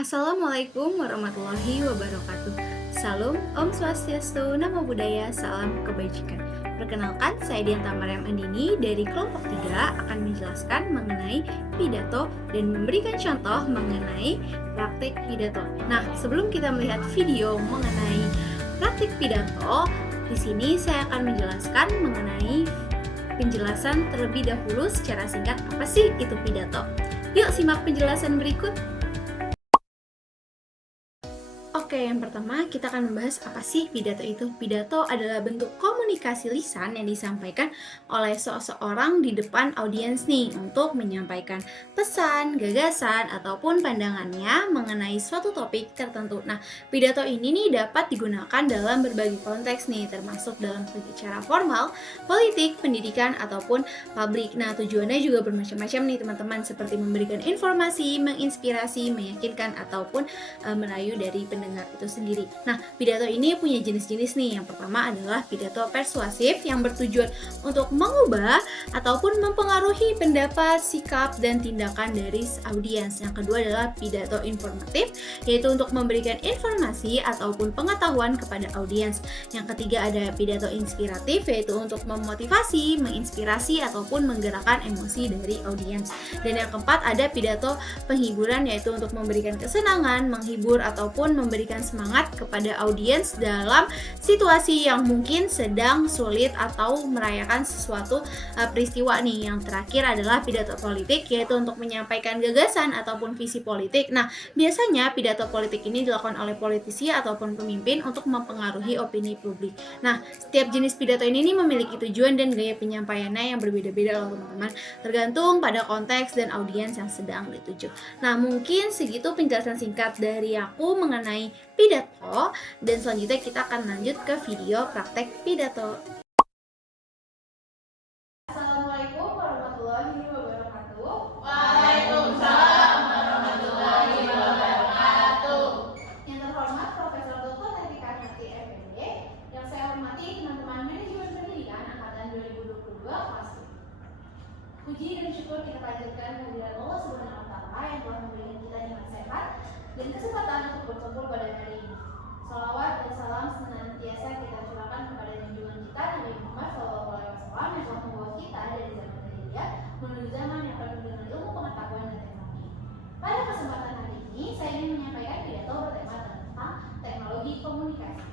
Assalamualaikum warahmatullahi wabarakatuh. Salam, Om Swastiastu, Namo Buddhaya, Salam Kebajikan. Perkenalkan, saya Dianta Mariam Andini dari kelompok 3 akan menjelaskan mengenai pidato dan memberikan contoh mengenai praktik pidato. Nah, sebelum kita melihat video mengenai praktik pidato, di sini saya akan menjelaskan mengenai penjelasan terlebih dahulu secara singkat apa sih itu pidato. Yuk simak penjelasan berikut. Oke, yang pertama kita akan membahas apa sih pidato itu. Pidato adalah bentuk komunikasi lisan yang disampaikan oleh seseorang di depan audiens nih untuk menyampaikan pesan, gagasan, ataupun pandangannya mengenai suatu topik tertentu. Nah, pidato ini nih dapat digunakan dalam berbagai konteks nih, termasuk dalam berbicara formal, politik, pendidikan, ataupun publik. Nah, tujuannya juga bermacam-macam nih teman-teman, seperti memberikan informasi, menginspirasi, meyakinkan, ataupun merayu dari pendengar itu sendiri. Nah, pidato ini punya jenis-jenis nih. Yang pertama adalah pidato persuasif yang bertujuan untuk mengubah ataupun mempengaruhi pendapat, sikap, dan tindakan dari audiens. Yang kedua adalah pidato informatif, yaitu untuk memberikan informasi ataupun pengetahuan kepada audiens. Yang ketiga ada pidato inspiratif, yaitu untuk memotivasi, menginspirasi, ataupun menggerakkan emosi dari audiens. Dan yang keempat ada pidato penghiburan, yaitu untuk memberikan kesenangan, menghibur, ataupun memberikan semangat kepada audiens dalam situasi yang mungkin sedang sulit atau merayakan sesuatu peristiwa nih. Yang terakhir adalah pidato politik, yaitu untuk menyampaikan gagasan ataupun visi politik. Nah, biasanya pidato politik ini dilakukan oleh politisi ataupun pemimpin untuk mempengaruhi opini publik. Nah, setiap jenis pidato ini nih memiliki tujuan dan gaya penyampaiannya yang berbeda-beda loh teman-teman, tergantung pada konteks dan audiens yang sedang dituju. Nah, mungkin segitu penjelasan singkat dari aku mengenai pidato, dan selanjutnya kita akan lanjut ke video praktek pidato. Assalamualaikum warahmatullahi wabarakatuh. Waalaikumsalam warahmatullahi wabarakatuh. Yang terhormat Profesor Dr. Netika Nati FMD, yang saya hormati teman-teman manajemen pendidikan angkatan 2022 kelas 7. Puji dan syukur kita panjatkan kehadirat Allah Subhanahu wa taala yang telah memberikan kita nikmat sehat dan kesempatan untuk berkumpul pada hari ini. Salawat dan salam senantiasa kita curahkan kepada junjungan kita Nabi Muhammad SAW yang telah membawa kita dari zaman jahiliyah menuju zaman yang penuh dengan ilmu pengetahuan dan teknologi. Pada kesempatan hari ini, saya ingin menyampaikan pidato bertema tentang teknologi komunikasi.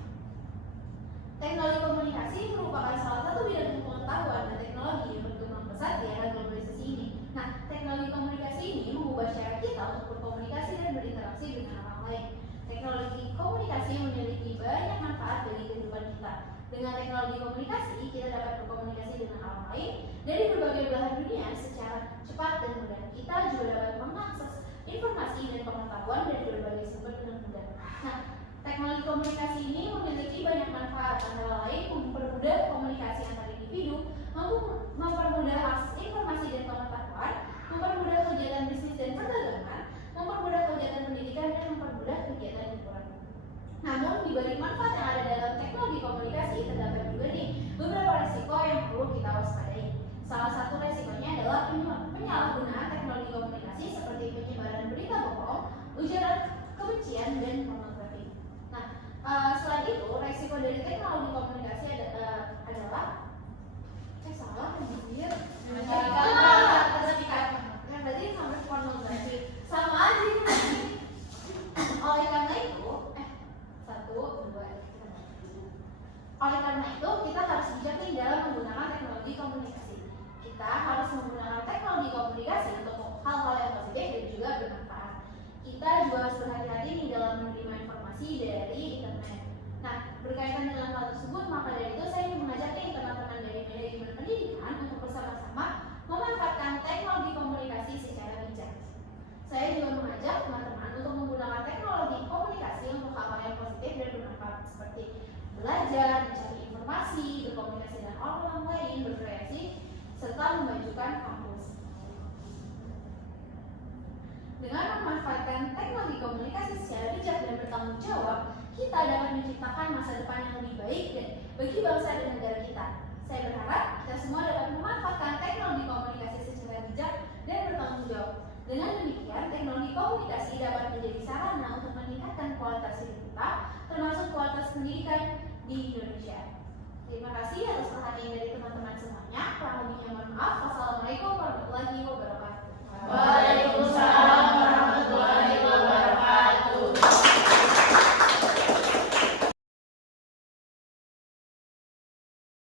Teknologi komunikasi merupakan salah satu bidang pengetahuan dan teknologi yang berkembang pesat di era globalisasi ini. Nah, teknologi komunikasi ini mengubah cara kita untuk berkomunikasi dan berinteraksi dengan orang lain. Teknologi komunikasi memiliki banyak manfaat bagi kehidupan kita. Dengan teknologi komunikasi, kita dapat berkomunikasi dengan orang lain dari berbagai belahan dunia secara cepat dan mudah. Kita juga dapat mengakses informasi dan pengetahuan dari berbagai sumber dengan mudah. Nah, teknologi komunikasi ini memiliki banyak manfaat, antara lain mempermudah komunikasi antar individu, mempermudah akses informasi dan pengetahuan, mempermudah kegiatan bisnis dan perdagangan, mempermudah kegiatan pendidikan, dan mempermudah kegiatan hiburan. Namun, di balik manfaat yang ada dalam teknologi komunikasi, terdapat juga nih beberapa resiko yang perlu kita waspadai. Salah satu resikonya adalah penyalahgunaan teknologi komunikasi seperti penyebaran berita bohong, ujaran kebencian, dan pornografi. Nah, selain itu, resiko dari teknologi komunikasi adalah salah anjir. Berarti sampai pornografi. Sama aja ini. Oleh karena itu, oleh karena itu, kita harus bijak nih dalam menggunakan teknologi komunikasi. Kita harus menggunakan teknologi komunikasi untuk hal-hal yang positif dan juga bermanfaat. Kita juga harus berhati-hati nih dalam menerima informasi dari internet. Nah, berkaitan dengan hal tersebut, maka dari itu saya ingin mengajak nih teman-teman dari manajemen pendidikan untuk bersama-sama memanfaatkan teknologi komunikasi secara bijak. Saya juga mengajak teman-teman untuk menggunakan teknologi komunikasi untuk hal-hal yang positif dan bermanfaat seperti belajar, mencari informasi, berkomunikasi dengan orang lain, berkreasi, serta memajukan kampus. Dengan memanfaatkan teknologi komunikasi secara bijak dan bertanggung jawab, kita dapat menciptakan masa depan yang lebih baik dan bagi bangsa dan negara kita. Saya berharap kita semua dapat memanfaatkan teknologi komunikasi secara bijak dan bertanggung jawab. Dengan demikian, teknologi komunikasi dapat menjadi sarana pendidikan di Indonesia. Terima kasih atas perhatian dari teman-teman semuanya. Kurang lebihnya mohon maaf.